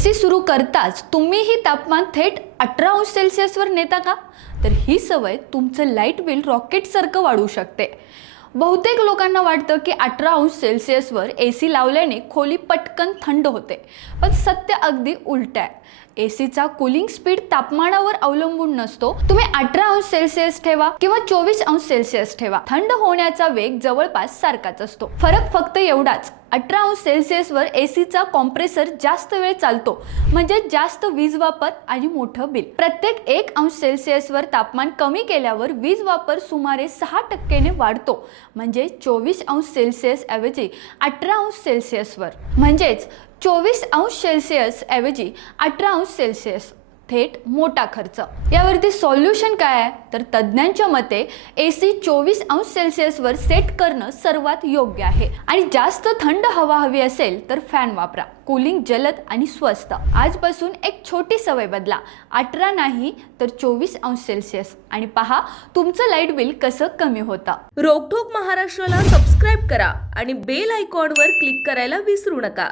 AC सुरू करताच तुम्हीही तापमान थेट 18 अंश सेल्सिअसवर नेता का? तर ही सवय तुमचं लाईट बिल रॉकेटसारखं वाढवू शकते. बहुतेक लोकांना वाटतं की 18 अंश सेल्सिअसवर एसी लावल्याने खोली पटकन थंड होते, पण सत्य अगदी उलट आहे. एसीचा कूलिंग स्पीड तापमानावर अवलंबून नसतो. तुम्ही 18 अंश सेल्सिअस ठेवा किंवा 24 अंश सेल्सिअस ठेवा, थंड होण्याचा वेग जवळपास सारखाच असतो. फरक फक्त एवढाच, 18 अंश सेल्सिअसवर एसीचा कॉम्प्रेसर जास्त वेळ चालतो, म्हणजे जास्त वीज वापर आणि मोठं बिल. प्रत्येक 1 अंश सेल्सिअसवर तापमान कमी केल्यावर वीज वापर सुमारे 6% वाढतो, म्हणजे 24 अंश सेल्सिअस ऐवजी 18 अंश सेल्सिअसवर. म्हणजेच 24 अंश सेल्सिअस ऐवजी 18 अंश सेल्सिअस, थेट मोठा खर्च. यावरती सॉल्युशन काय आहे? तर तज्ज्ञांच्या मते एसी 24 अंश सेल्सिअसवर सेट करणं सर्वात योग्य आहे. आणि जास्त थंड हवा हवी असेल तर फॅन वापरा. कूलिंग जलद आणि स्वस्त. आजपासून एक छोटी सवय बदला, 18 नाही तर 24 अंश सेल्सिअस, आणि पहा तुमचं लाईट बिल कसं कमी होतं. रोकठोक महाराष्ट्राला सबस्क्राईब करा आणि बेल आयकॉनवर क्लिक करायला विसरू नका.